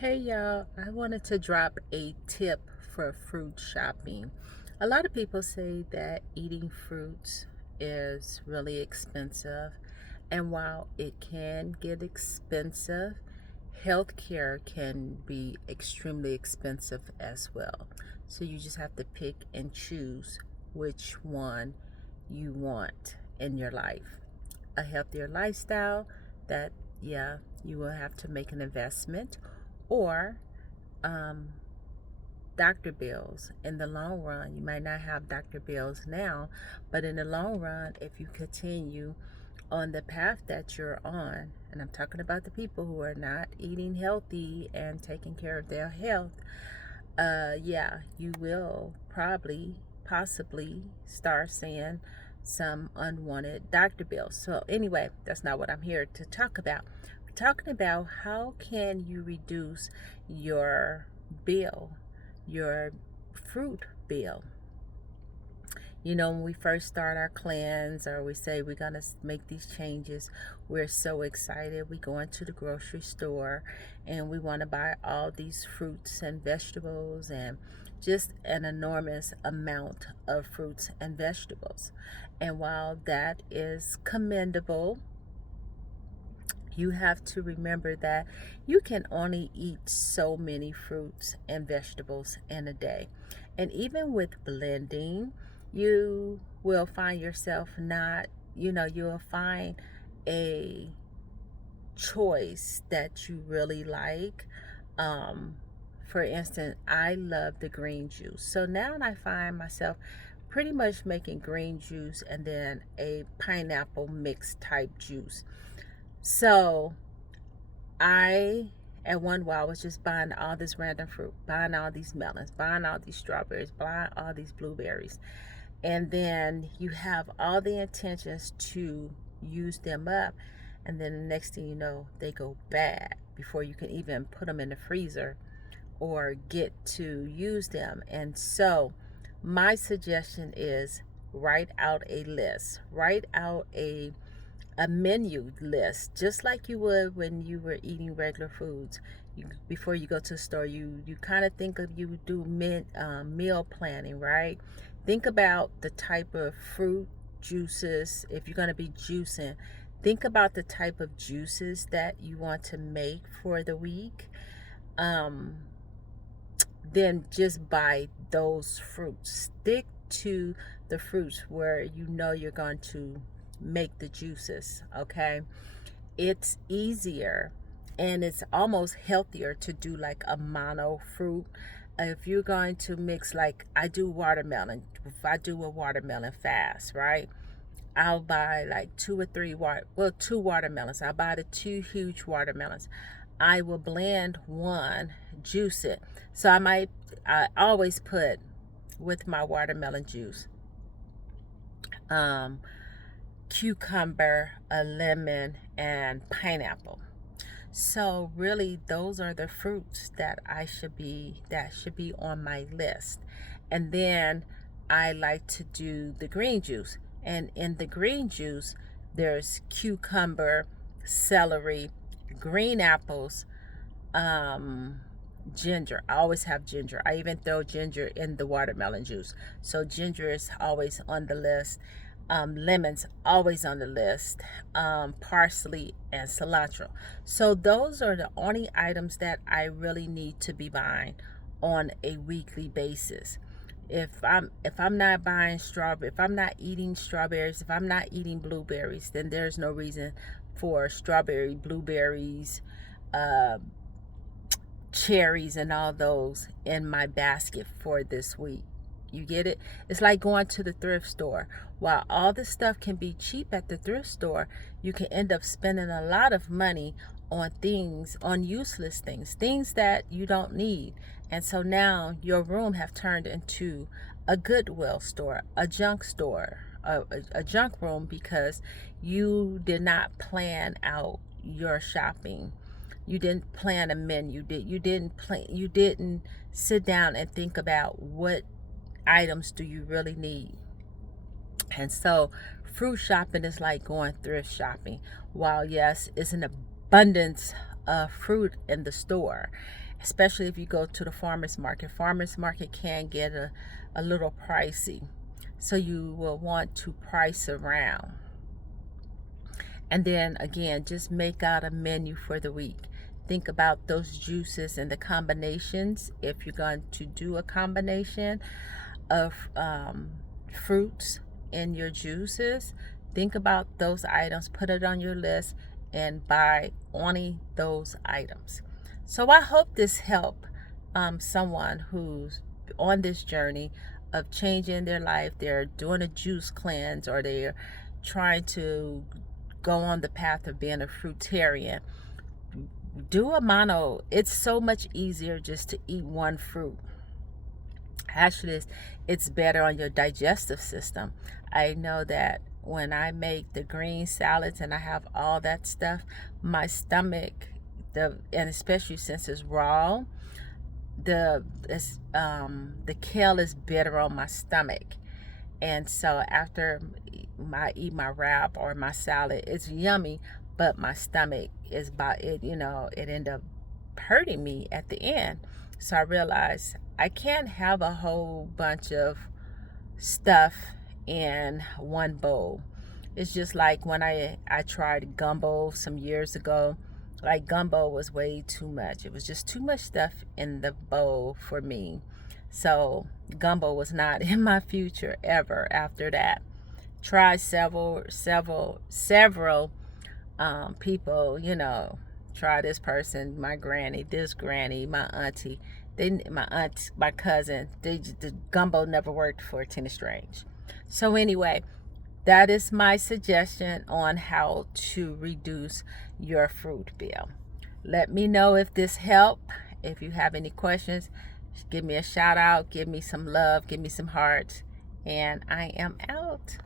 Hey y'all, I wanted to drop a tip for fruit shopping. A lot of people say that eating fruits is really expensive, and while it can get expensive, healthcare can be extremely expensive as well. So you just have to pick and choose which one you want in your life. A healthier lifestyle that, yeah, you will have to make an investment, or um, doctor bills. In the long run, you might not have doctor bills now, but in the long run, if you continue on the path that you're on, and I'm talking about the people who are not eating healthy and taking care of their health, yeah, you will probably, possibly start seeing some unwanted doctor bills. So anyway, that's not what I'm here to talk about. We're talking about how can you reduce your bill, your fruit bill. You know, when we first start our cleanse or we say we're going to make these changes, we're so excited. We go into the grocery store and we want to buy all these fruits and vegetables and just an enormous amount of fruits and vegetables. And while that is commendable, you have to remember that you can only eat so many fruits and vegetables in a day. And even with blending, you will find yourself not, you'll find a choice that you really like. Um, for instance, I love the green juice. So now I find myself pretty much making green juice and then a pineapple mix type juice. So I, at one while, was just buying all this random fruit, buying all these melons, buying all these strawberries, buying all these blueberries. And then you have all the intentions to use them up. And then the next thing you know, they go bad before you can even put them in the freezer or get to use them. And so, my suggestion is write out a list, write out a menu list, just like you would when you were eating regular foods. Before you go to the store, you kind of think of, you do meal planning, right? Think about the type of fruit juices. If you're going to be juicing, think about the type of juices that you want to make for the week. um, then just buy those fruits. Stick to the fruits where you know you're going to make the juices, okay? It's easier and it's almost healthier to do like a mono fruit. If you're going to mix, like I do watermelon, if I do a watermelon fast, right? I'll buy like two watermelons. I'll buy the two huge watermelons. I will blend one, juice it. So I always put with my watermelon juice, um, cucumber, a lemon, and pineapple. So really, those are the fruits that should be on my list. And then I like to do the green juice. And in the green juice, there's cucumber, celery, green apples, um, ginger. I always have ginger. I even throw ginger in the watermelon juice. So ginger is always on the list. Lemons always on the list. Parsley and cilantro. So those are the only items that I really need to be buying on a weekly basis. If I'm not buying strawberry, if I'm not eating strawberries, if I'm not eating blueberries, then there's no reason for strawberry, blueberries, uh, cherries, and all those in my basket for this week. You get it? It's like going to the thrift store. While all this stuff can be cheap at the thrift store, you can end up spending a lot of money on things, on useless things, things that you don't need. And so now your room have turned into a Goodwill store, a junk store, a junk room, because you did not plan out your shopping. You didn't plan a menu. You didn't sit down and think about what items do you really need. And so fruit shopping is like going thrift shopping. While yes, it's an abundance fruit in the store, especially if you go to the farmer's market. Farmer's market can get a little pricey, so you will want to price around. And then again, just make out a menu for the week. Think about those juices and the combinations. If you're going to do a combination of fruits in your juices, think about those items, put it on your list, and buy only those items. So I hope this helped someone who's on this journey of changing their life. They're doing a juice cleanse, or they're trying to go on the path of being a fruitarian. Do a mono. It's so much easier just to eat one fruit. Actually, it's better on your digestive system. I know that when I make the green salads and I have all that stuff, my stomach, and especially since it's raw, the kale is better on my stomach. And so after I eat my wrap or my salad, it's yummy, but my stomach is it ended up hurting me at the end. So I realized I can't have a whole bunch of stuff in one bowl. It's just like when I tried gumbo some years ago. Like, gumbo was way too much. It was just too much stuff in the bowl for me. So gumbo was not in my future ever after that. Tried several people, try this person, my granny, this granny, my auntie. My cousin. The gumbo never worked for Tina Strange. So anyway, that is my suggestion on how to reduce your fruit bill. Let me know if this helped. If you have any questions, give me a shout out, give me some love, give me some hearts, and I am out.